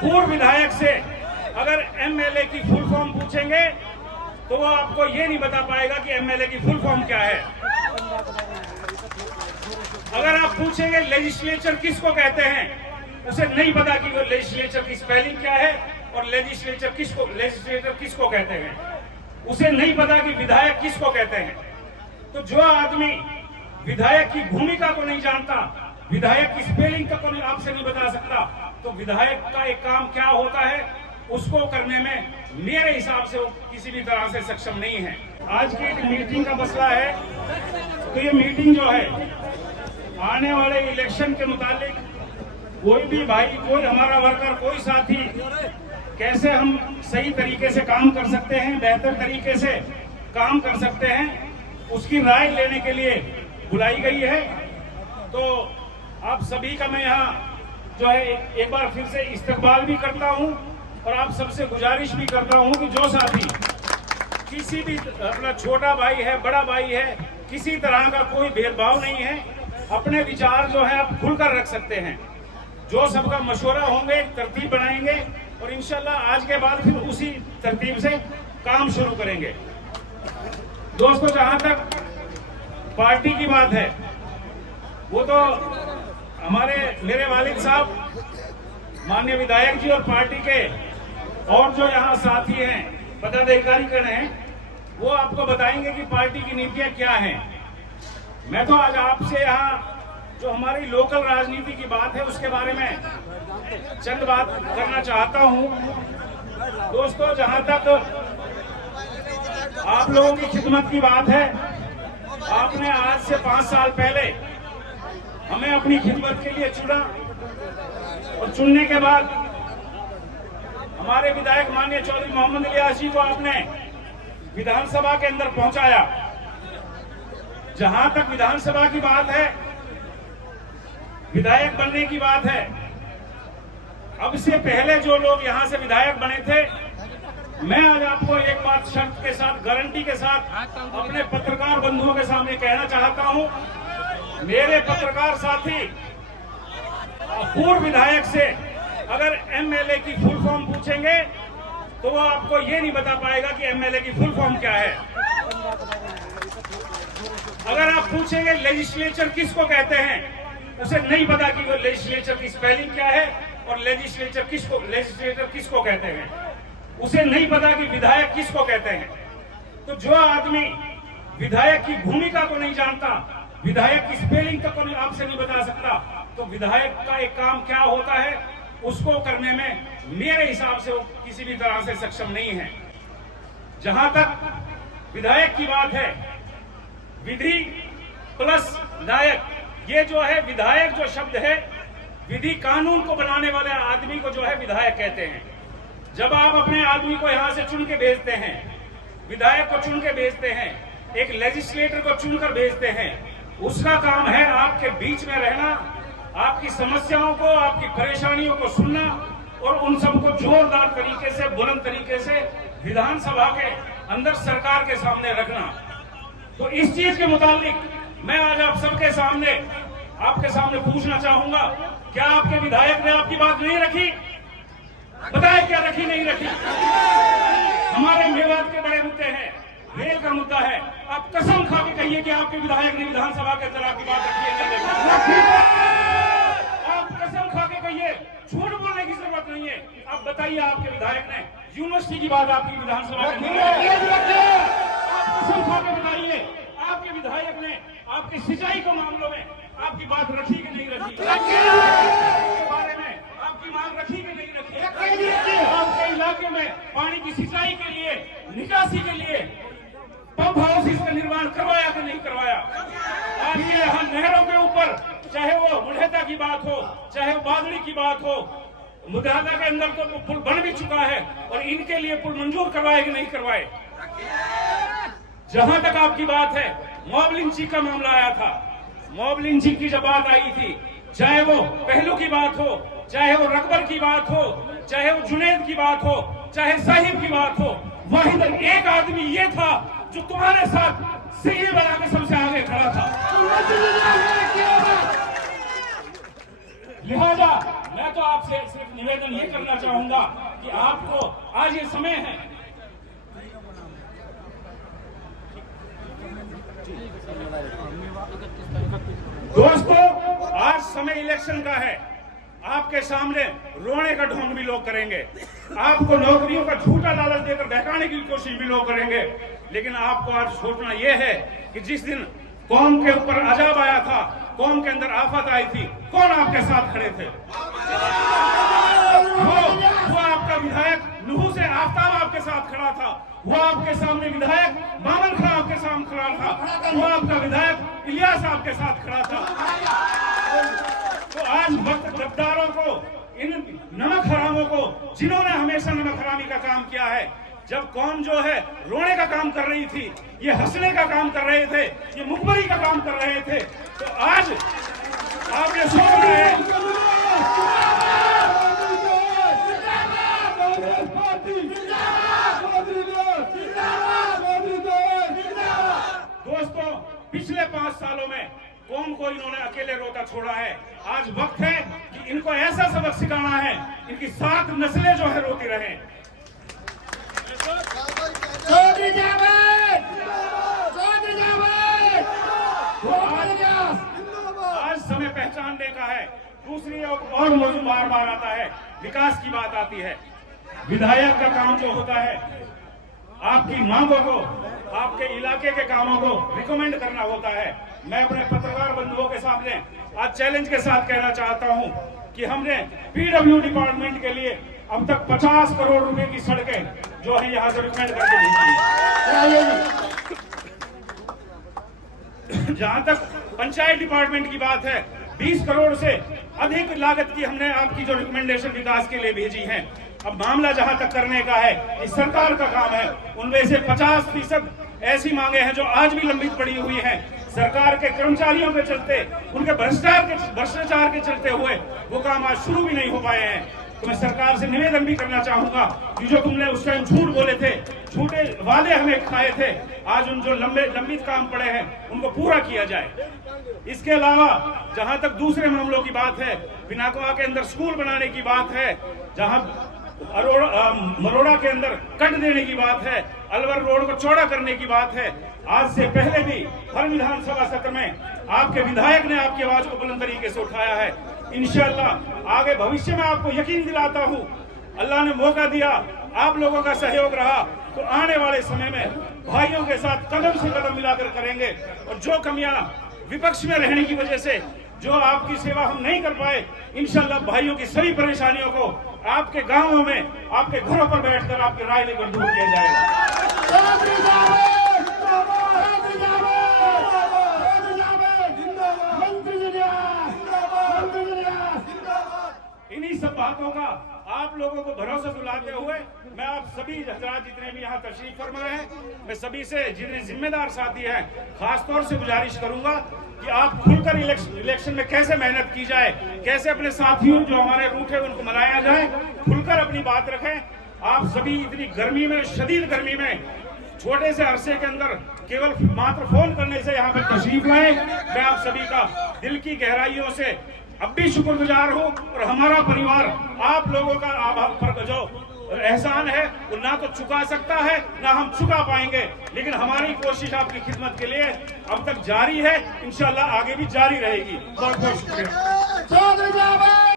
पूर्व विधायक से अगर एमएलए की फुल फॉर्म पूछेंगे तो वो आपको ये नहीं बता पाएगा कि एमएलए की फुल फॉर्म क्या है। अगर आप पूछेंगे लेजिस्लेचर किसको कहते हैं, उसे नहीं पता कि वो लेजिस्लेचर की स्पेलिंग क्या है और लेजिस्लेटर किसको कहते हैं। उसे नहीं पता कि विधायक किसको कहते हैं। तो जो आदमी विधायक की भूमिका को नहीं जानता, विधायक की स्पेलिंग तक को आपसे नहीं बता सकता, तो विधायक का एक काम क्या होता है उसको करने में मेरे हिसाब से वो किसी भी तरह से सक्षम नहीं है। आज की मीटिंग का मसला है, तो ये मीटिंग जो है आने वाले इलेक्शन के मुतालिक कोई भी भाई, कोई हमारा वर्कर, कोई साथी कैसे हम सही तरीके से काम कर सकते हैं, बेहतर तरीके से काम कर सकते हैं, उसकी राय लेने के लिए बुलाई गई है। तो आप सभी का मैं यहाँ जो है एक बार फिर से इस्तकबाल भी करता हूँ और आप सबसे गुजारिश भी करता हूँ कि जो साथी किसी भी अपना छोटा भाई है, बड़ा भाई है, किसी तरह का कोई भेदभाव नहीं है, अपने विचार जो है आप खुलकर रख सकते हैं। जो सबका मशवरा होंगे, तरतीब बनाएंगे और इंशाल्लाह आज के बाद फिर उसी तरतीब से काम शुरू करेंगे। दोस्तों, जहां तक पार्टी की बात है, वो तो मेरे वालिद साहब, माननीय विधायक जी और पार्टी के और जो यहाँ साथी हैं, पदाधिकारीगण हैं, वो आपको बताएंगे कि पार्टी की नीतियां क्या हैं। मैं तो आज आपसे यहाँ जो हमारी लोकल राजनीति की बात है उसके बारे में चंद बात करना चाहता हूँ। दोस्तों, जहां तक आप लोगों की खिदमत की बात है, आपने आज से 5 साल पहले हमें अपनी खिदमत के लिए चुना और चुनने के बाद हमारे विधायक माननीय चौधरी मोहम्मद इलियास जी को आपने विधानसभा के अंदर पहुंचाया। जहां तक विधानसभा की बात है, विधायक बनने की बात है, अब से पहले जो लोग यहां से विधायक बने थे, मैं आज आपको एक बात शर्त के साथ, गारंटी के साथ अपने पत्रकार बंधुओं के सामने कहना चाहता हूं। मेरे पत्रकार साथी पूर्व विधायक से अगर एमएलए की फुल फॉर्म पूछेंगे तो वो आपको ये नहीं बता पाएगा कि एमएलए की फुल फॉर्म क्या है। अगर आप पूछेंगे लेजिस्लेचर किसको कहते हैं, उसे नहीं पता कि वो लेजिस्लेचर की स्पेलिंग क्या है और लेजिस्लेटर किसको कहते हैं। उसे नहीं पता कि विधायक किसको कहते हैं। तो जो आदमी विधायक की भूमिका को नहीं जानता, विधायक की स्पेलिंग तक को आपसे नहीं बता सकता, तो विधायक का एक काम क्या होता है उसको करने में मेरे हिसाब से वो किसी भी तरह से सक्षम नहीं है। जहां तक विधायक की बात है, विधि प्लस नायक, ये जो है विधायक जो शब्द है, विधि कानून को बनाने वाले आदमी को जो है विधायक कहते हैं। जब आप अपने आदमी को यहां से चुन के भेजते हैं, विधायक को चुन के भेजते हैं, एक लेजिस्लेटर को चुनकर भेजते हैं, उसका काम है आपके बीच में रहना, आपकी समस्याओं को, आपकी परेशानियों को सुनना और उन सबको जोरदार तरीके से, बुलंद तरीके से विधानसभा के अंदर सरकार के सामने रखना। तो इस चीज के मुताबिक मैं आज आप सबके सामने, आपके सामने पूछना चाहूंगा, क्या आपके विधायक ने आपकी बात नहीं रखी? बताए क्या रखी नहीं रखी? हमारे मेवात के बड़े मुद्दे हैं, रेल का मुद्दा है। आप कसम खा के कहिए कि आपके विधायक ने विधानसभा के अंदर आपकी बात रखी है? आप कसम खा के कहिए, झूठ बोलने की जरूरत नहीं है। आप बताइए आपके विधायक ने यूनिवर्सिटी की बात आपकी विधानसभा के अंदर, आप कसम खा के बताइए आपके विधायक ने आपकी सिंचाई के मामलों में आपकी बात रखी कि नहीं रखी? के बारे में आपकी मांग रखी कि नहीं रखी? आपके इलाके में पानी की सिंचाई के लिए, निकासी के लिए पंप हाउस का निर्माण करवाया कि नहीं करवाया? आपके यहाँ नहरों के ऊपर, चाहे वो मुढ़ेता की बात हो, चाहे वो बादली की बात हो, मुढ़ेता के अंदर तो पुल बन भी चुका है और इनके लिए पुल मंजूर करवाए कि नहीं करवाए? जहां तक आपकी बात है, मॉब लिंचिंग का मामला आया था, मॉब लिंचिंग की जब बात आई थी, चाहे वो पहलू की बात हो, चाहे वो रकबर की बात हो, चाहे वो जुनैद की बात हो, चाहे साहिब की बात हो, वाहिद एक आदमी ये था जो तुम्हारे साथ सीढ़ी बना के सबसे आगे खड़ा था। लिहाजा मैं तो आपसे सिर्फ निवेदन ये करना चाहूंगा कि आपको आज ये समय है, दोस्तों आज समय इलेक्शन का है। आपके सामने रोने का ढोंग भी लोग करेंगे, आपको नौकरियों का झूठा लालच देकर बहकाने की कोशिश भी लोग करेंगे, लेकिन आपको आज सोचना यह है कि जिस दिन कौम के ऊपर अजाब आया था, कौम के अंदर आफत आई थी, कौन आपके साथ खड़े थे? वो आपका विधायक नूह से आफ्ताब आपके साथ खड़ा था, वो आपके सामने विधायक बामन खां आपके सामने खड़ा था, वो आपका विधायक इलियास आपके साथ खड़ा था। तो आज वक्त गद्दारों को, इन नमक हरामों को, जिन्होंने हमेशा नमक हरामी का काम किया है, जब कौम जो है रोने का काम कर रही थी, ये हंसने का काम कर रहे थे, ये मुखबरी का काम कर रहे थे, तो आज आप ये सोच रहे हैं। दोस्तों पिछले 5 सालों में कौम को इन्होंने अकेले रोता छोड़ा है। आज वक्त है कि इनको ऐसा सबक सिखाना है, इनकी 7 नस्लें जो है रोती रहें। आज समय पहचानने का है। दूसरी और मौजूद बार बार आता है, विकास की बात आती है। विधायक का काम जो होता है, आपकी मांगों को, आपके इलाके के कामों को रिकमेंड करना होता है। मैं अपने पत्रकार बंधुओं के सामने आज चैलेंज के साथ कहना चाहता हूं कि हमने पीडब्ल्यू डिपार्टमेंट के लिए अब तक 50 करोड़ रुपए की सड़कें जो है यहां से रिकमेंड करके भेजी। जहां तक पंचायत डिपार्टमेंट की बात है, 20 करोड़ से अधिक लागत की हमने आपकी जो रिकमेंडेशन विकास के लिए भेजी है। अब मामला जहां तक करने का है, इस सरकार का काम है। उनमें से 50% ऐसी मांगे हैं जो आज भी लंबित पड़ी हुई हैं। सरकार के कर्मचारियों के चलते, उनके भ्रष्टाचार के चलते हुए वो काम आज शुरू भी नहीं हो पाए हैं। तो मैं सरकार से निवेदन भी करना चाहूंगा कि जो तुमने उस टाइम झूठ बोले थे, झूठे वादे हमें खाए थे, आज उन जो लंबित काम पड़े हैं उनको पूरा किया जाए। इसके अलावा जहां तक दूसरे मामलों की बात है, पिनाकोआ के अंदर स्कूल बनाने की बात है, जहां मरोड़ा के अंदर कट देने की बात है, अलवर रोड को चौड़ा करने की बात है, आज से पहले भी हर विधानसभा सत्र में आपके विधायक ने आपकी आवाज को बुलंद तरीके से उठाया है। इंशाअल्लाह आगे भविष्य में आपको यकीन दिलाता हूं, अल्लाह ने मौका दिया, आप लोगों का सहयोग रहा, तो आने वाले समय में भाइयों के साथ कदम से कदम मिलाकर करेंगे। और जो कमियां विपक्ष में रहने की वजह से जो आपकी सेवा हम नहीं कर पाए, इंशाअल्लाह भाइयों की सभी परेशानियों को आपके गांवों में, आपके घरों पर बैठकर आपकी राय लेकर दूर किया जाएगा। इन्हीं सब बातों का आप लोगों को भरोसा दिलाते हुए मैं आप सभी हजरात जितने भी यहाँ तशरीफ फरमा हैं, मैं सभी से जितने जिम्मेदार साथी हैं खासतौर से गुजारिश करूंगा कि आप खुलकर इलेक्शन में कैसे मेहनत की जाए, कैसे अपने साथियों जो हमारे रूट है उनको मनाया जाए, खुलकर अपनी बात रखें। आप सभी इतनी गर्मी में, शदीद गर्मी में, छोटे से अरसे के अंदर केवल मात्र फोन करने से यहाँ पर तशरीफ लाए, मैं आप सभी का दिल की गहराइयों से अब भी शुक्रगुजार हूँ। और हमारा परिवार आप लोगों का आभार जो एहसान है वो ना तो चुका सकता है ना हम चुका पाएंगे, लेकिन हमारी कोशिश आपकी खिदमत के लिए अब तक जारी है, इंशाल्लाह आगे भी जारी रहेगी। बहुत बहुत शुक्रिया।